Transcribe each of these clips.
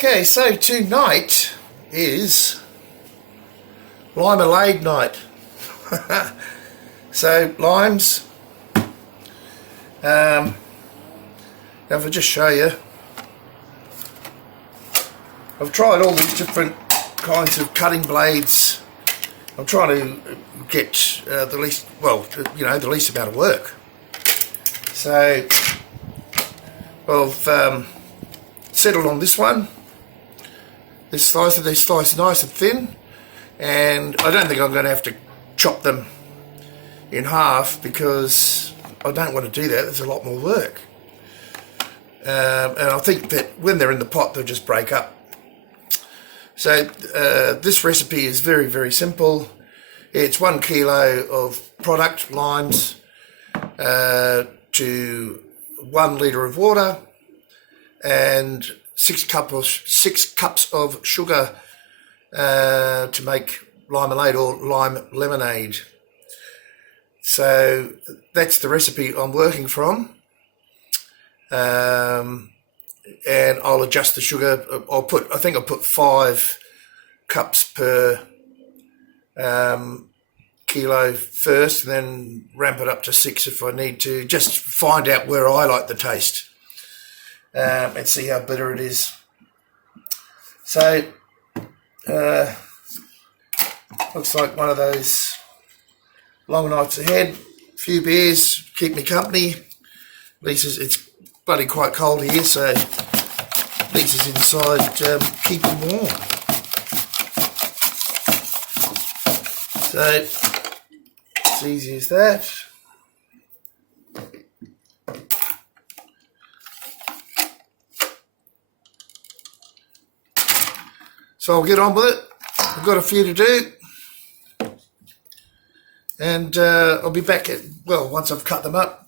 Okay, so tonight is Limealade night. So limes, now if I just show you, I've tried all these different kinds of cutting blades. I'm trying to get the least, well, you know, the least amount of work. So I've settled on this one. This slice nice and thin, and I don't think I'm going to have to chop them in half because I don't want to do that. There's a lot more work, and I think that when they're in the pot they'll just break up. So this recipe is very, very simple. It's 1 kilo of product, limes, to 1 litre of water, and 6 cups of sugar to make limealade or lime lemonade. So that's the recipe I'm working from, and I'll adjust the sugar. I think I'll put 5 cups per kilo first, and then ramp it up to 6 if I need to, just find out where I like the taste, and see how bitter it is. So looks like one of those long nights ahead. A few beers keep me company. At least it's bloody quite cold here, so at least it's inside keeping warm. So it's easy as that. So I'll get on with it. I've got a few to do, and I'll be back once I've cut them up.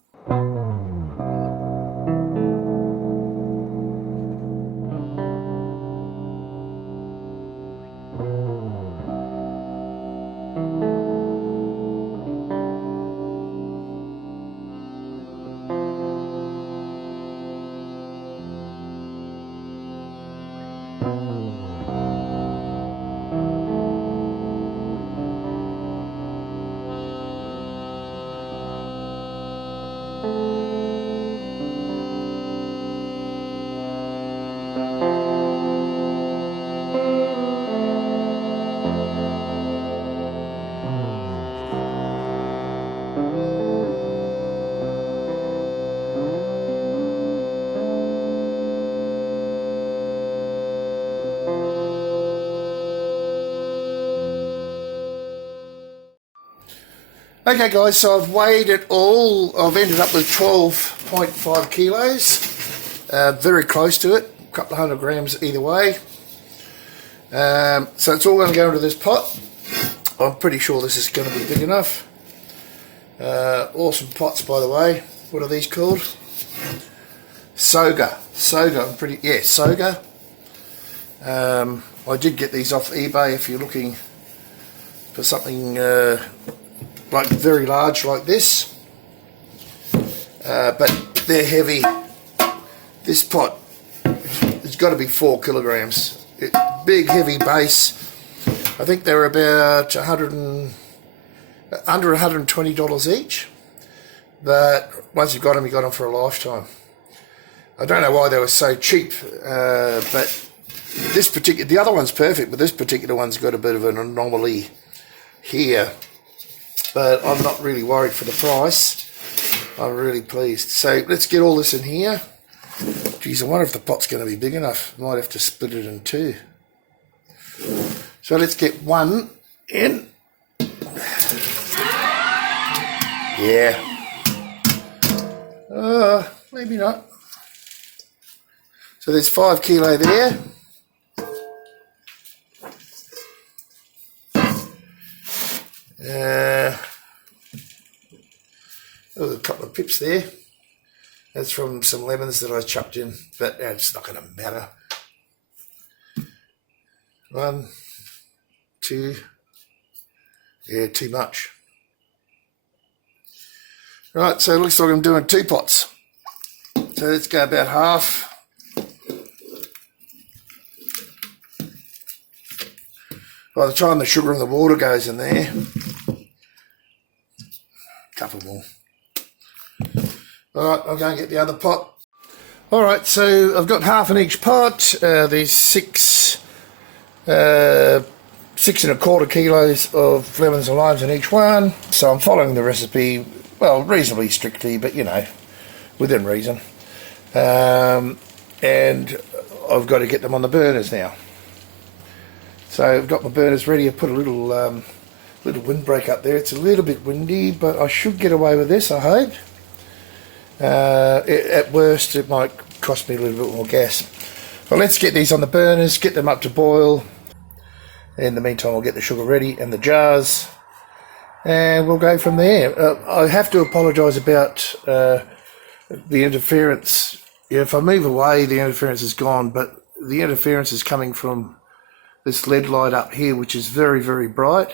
Okay guys, so I've weighed it all. I've ended up with 12.5 kilos, very close to it, a couple of 100 grams either way. So it's all going to go into this pot. I'm pretty sure this is going to be big enough. Awesome pots, by the way. What are these called? Soga. Soga. I did get these off eBay if you're looking for something like very large like this, but they're heavy. This pot, it's got to be 4 kilograms. Big heavy base. I think they're about under $120 each, but once you've got them, you got them for a lifetime. I don't know why they were so cheap, but the other one's perfect, but this particular one's got a bit of an anomaly here. But I'm not really worried for the price. I'm really pleased. So let's get all this in here. Geez, I wonder if the pot's going to be big enough. Might have to split it in 2. So let's get one in. Yeah. Maybe not. So there's 5 kilo there. A couple of pips there. That's from some lemons that I chucked in, but it's not going to matter. 1, 2, yeah, too much. Right, so it looks like I'm doing 2 pots. So let's go about half. by the time the sugar and the water goes in there, couple more. Alright, I'll go and get the other pot. Alright, so I've got half in each pot. There's 6.25 kilos of lemons and limes in each one. So I'm following the recipe, well, reasonably strictly, but you know, within reason. And I've got to get them on the burners now. So I've got my burners ready. I put a little windbreak up there. It's a little bit windy, but I should get away with this, I hope. At worst, it might cost me a little bit more gas. But let's get these on the burners, get them up to boil. In the meantime, I'll get the sugar ready and the jars, and we'll go from there. I have to apologise about the interference. Yeah, if I move away, the interference is gone, but the interference is coming from this LED light up here, which is very, very bright.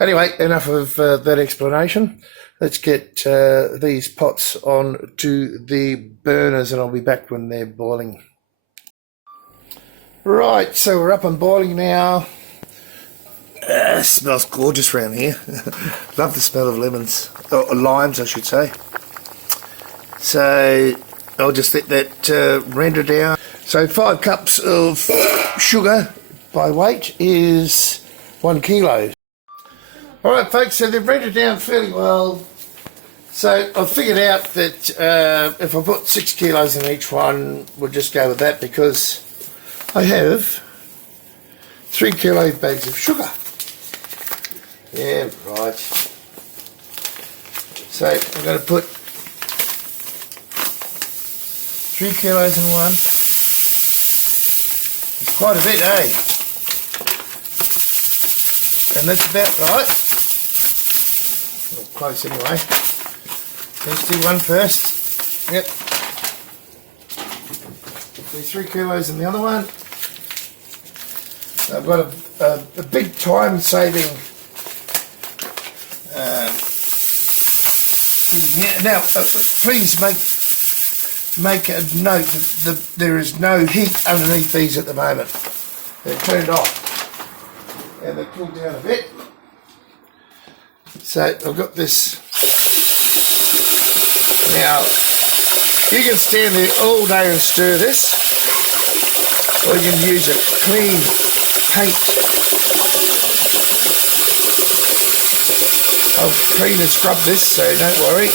Anyway, enough of that explanation. Let's get these pots on to the burners, and I'll be back when they're boiling. Right, so we're up and boiling now. It smells gorgeous around here. Love the smell of lemons, or limes I should say. So I'll just let that render down. So 5 cups of sugar by weight is 1 kilo. Alright folks, so they've rendered down fairly well. So I've figured out that if I put 6 kilos in each one, we'll just go with that, because I have 3 kilo bags of sugar. Yeah, right. So I'm going to put 3 kilos in one. It's quite a bit, eh? And that's about right. Well, close anyway. Let's do one first. Yep. Do 3 kilos in the other one. I've got a big time-saving thing here. Now, please make a note that there is no heat underneath these at the moment. They're turned off and they're cooled down a bit. So I've got this. Now, you can stand there all day and stir this, or you can use a clean paint. I've cleaned and scrubbed this, so don't worry.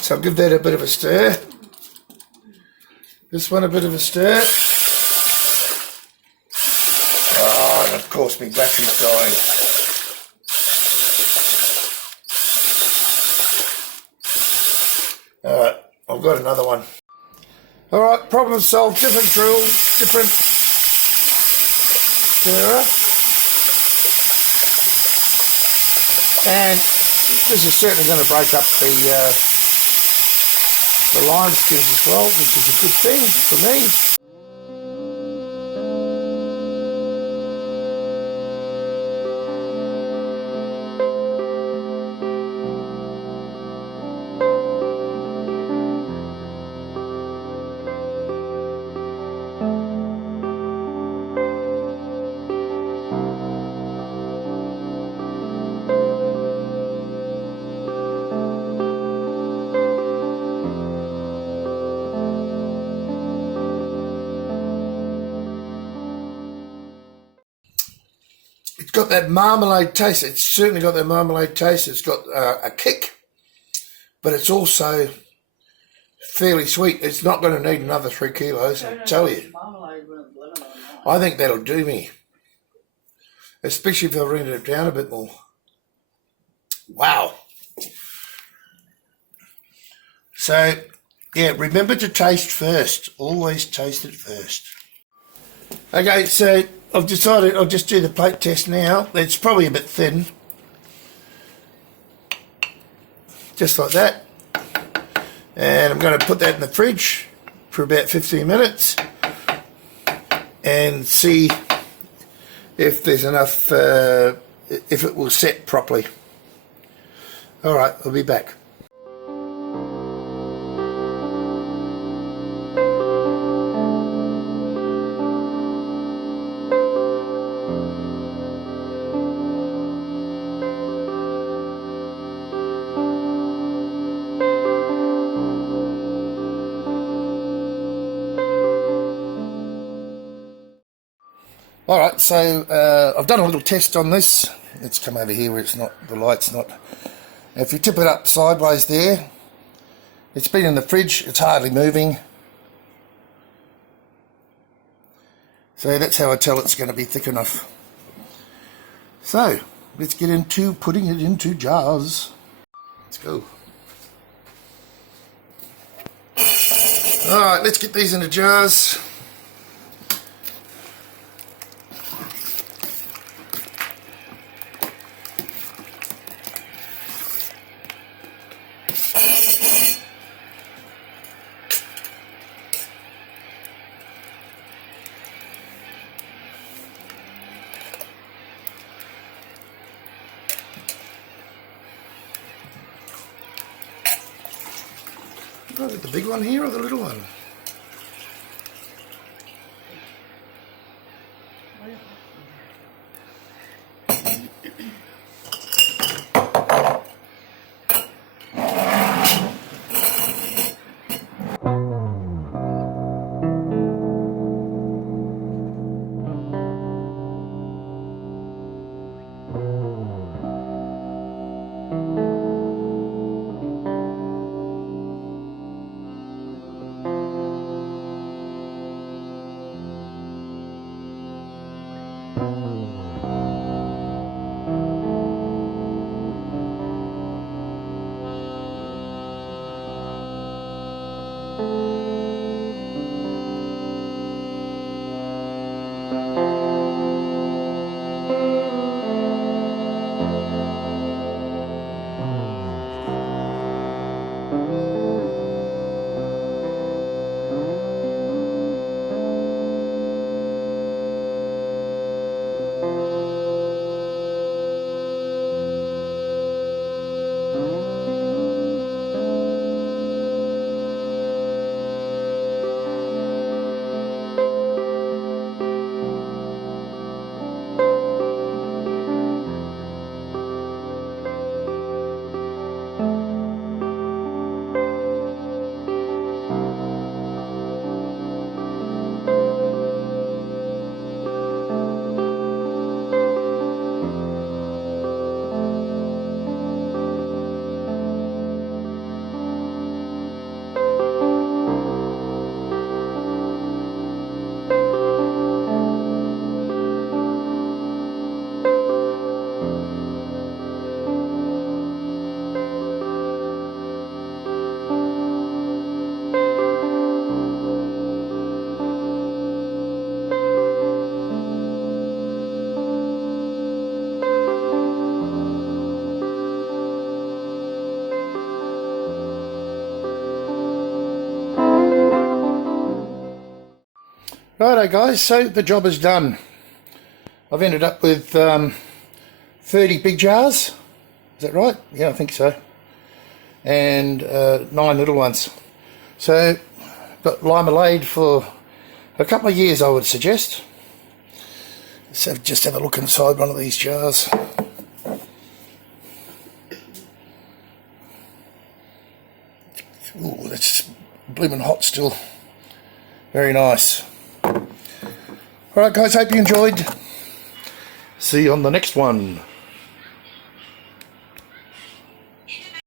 So I'll give that a bit of a stir. This one a bit of a stir. Oh, and of course my battery's dying. Alright, I've got another one. Alright, problem solved. Different drill, different stirrer. And this is certainly going to break up the lime skins as well, which is a good thing for me. It's got that marmalade taste. It's certainly got that marmalade taste. It's got a kick, but it's also fairly sweet. It's not going to need another 3 kilos, I'll tell you. I think that'll do me, especially if I render it down a bit more. Wow. So, yeah, remember to taste first. Always taste it first. Okay, so I've decided I'll just do the plate test now. It's probably a bit thin. Just like that. And I'm going to put that in the fridge for about 15 minutes and see if there's enough, if it will set properly. Alright, I'll be back. Alright, so I've done a little test on this. Let's come over here where it's not, the light's not. If you tip it up sideways there, it's been in the fridge, it's hardly moving. So that's how I tell it's going to be thick enough. So, let's get into putting it into jars. Let's go. Alright, let's get these into jars. The big one here or the little one? Righto guys, so the job is done. I've ended up with 30 big jars, is that right? Yeah, I think so. And 9 little ones. So, got Limealade for a couple of years I would suggest. So just have a look inside one of these jars. Ooh, that's blooming hot still. Very nice. Alright guys, hope you enjoyed. See you on the next one.